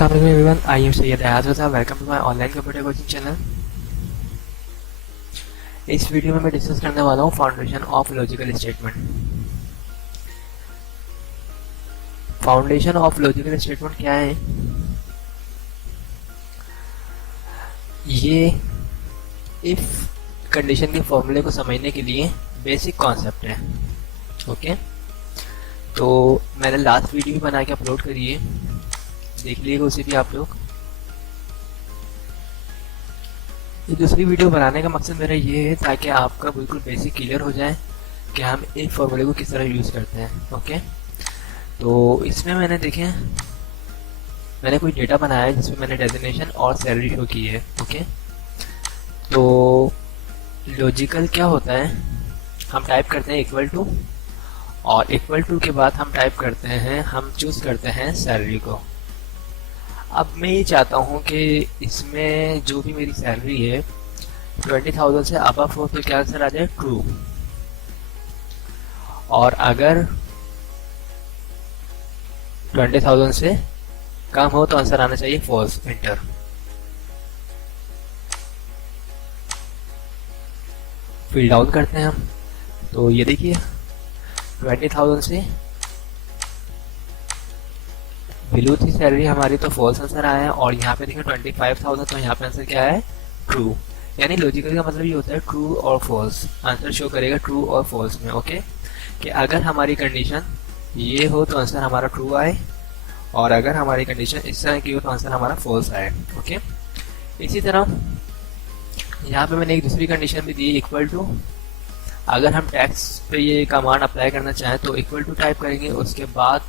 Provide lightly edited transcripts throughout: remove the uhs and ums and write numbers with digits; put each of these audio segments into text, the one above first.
अस्सलाम वालेकुम everyone, I am Syed Ayaz Raza. Welcome to my online computer coaching channel. इस video में मैं डिस्कस करने वाला हूँ foundation of logical statement. Foundation of logical statement क्या है? ये इफ कंडीशन के फॉर्मूले को समझने के लिए बेसिक कॉन्सेप्ट है। ओके, तो मैंने लास्ट वीडियो भी बना के अपलोड करी है, देख लीजिएगा उसे भी आप लोग। ये दूसरी वीडियो बनाने का मकसद मेरा ये है ताकि आपका बिल्कुल बेसिक क्लियर हो जाए कि हम इस फॉर्मूले को किस तरह यूज़ करते हैं। ओके, तो इसमें मैंने देखें, मैंने कोई डेटा बनाया है जिसमें मैंने डेजिग्नेशन और सैलरी शो की है। ओके, तो लॉजिकल क्या होता है, हम टाइप करते हैं इक्वल टू, और इक्वल टू के बाद हम टाइप करते हैं, हम चूज़ करते हैं सैलरी को। अब मैं ये चाहता हूँ कि इसमें जो भी मेरी सैलरी है 20,000 से अबव हो तो क्या आंसर आ जाए? ट्रू। और अगर 20,000 से कम हो तो आंसर आना चाहिए फॉल्स। एंटर। फिल डाउन करते हैं हम, तो ये देखिए 20,000 से बिलो थी सैलरी हमारी, तो फॉल्स आंसर आया है। और यहाँ पे देखें 25,000, तो यहाँ पे आंसर क्या है? ट्रू। यानी लॉजिकल का मतलब ये होता है ट्रू और फॉल्स, आंसर शो करेगा ट्रू और फॉल्स में। ओके, कि अगर हमारी कंडीशन ये हो तो आंसर हमारा ट्रू आए, और अगर हमारी कंडीशन इस तरह की हो तो आंसर हमारा फॉल्स आए। ओके, इसी तरह यहाँ पे मैंने एक दूसरी कंडीशन भी दी, इक्वल टू। अगर हम टैक्स पे ये कमांड अप्लाई करना चाहें तो इक्वल टू टाइप करेंगे, उसके बाद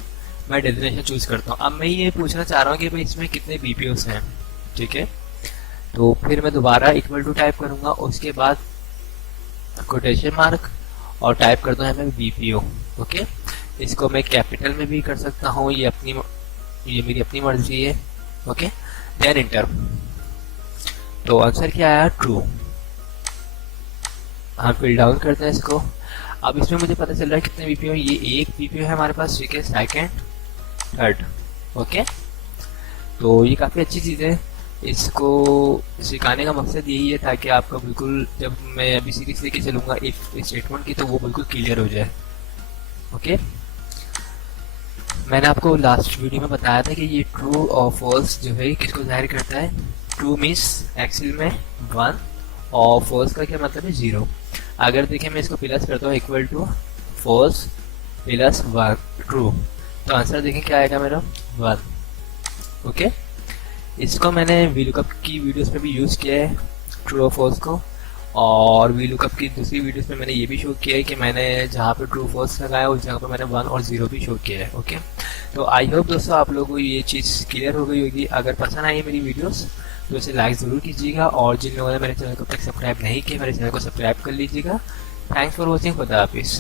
मैं डेजिग्नेशन चूज करता हूँ। अब मैं ये पूछना चाह रहा हूँ कि भाई इसमें कितने बीपीओस हैं। ठीक है, तो फिर मैं दोबारा इक्वल टू टाइप करूँगा, उसके बाद कोटेशन मार्क और टाइप करता हूँ मैं बीपीओ। ओके, इसको मैं कैपिटल में भी कर सकता हूँ, ये मेरी अपनी मर्जी है। Okay, then enter. तो आंसर क्या आया? ट्रू। हम फिल डाउन करते हैं इसको। अब इसमें मुझे पता चल रहा है कितने बीपीओ, ये एक बीपीओ है हमारे पास, ठीक है, सेकेंड, थर्ड। ओके, तो ये काफ़ी अच्छी चीज़ है। इसको सिखाने का मकसद यही है ताकि आपका बिल्कुल, जब मैं अभी सीरीज लेके चलूँगा इफ स्टेटमेंट की, तो वो बिल्कुल क्लियर हो जाए। ओके, मैंने आपको लास्ट वीडियो में बताया था कि ये ट्रू और फॉल्स जो है किसको जाहिर करता है। ट्रू मीन्स एक्सेल में 1, और फॉल्स का क्या मतलब है? 0। अगर देखें मैं इसको प्लस करता हूँ, equal to false plus 1 true, तो आंसर देखें क्या आएगा मेरा? 1। ओके, इसको मैंने वीलुकअप की वीडियोस पे भी यूज़ किया है, ट्रू और फॉल्स को। और वीलुकअप की दूसरी वीडियोस में मैंने ये भी शो किया है कि मैंने जहाँ पे ट्रू फॉल्स लगाया उस जगह पे मैंने 1 और 0 भी शो किया है। ओके, तो आई होप दोस्तों आप लोगों को ये चीज़ क्लियर हो गई होगी। अगर पसंद आई है मेरी वीडियोस तो इसे लाइक ज़रूर कीजिएगा, और जिन लोगों ने मेरे चैनल को अब तक सब्सक्राइब नहीं किया, मेरे चैनल को सब्सक्राइब कर लीजिएगा। Thanks for watching. खुदा हाफिज़।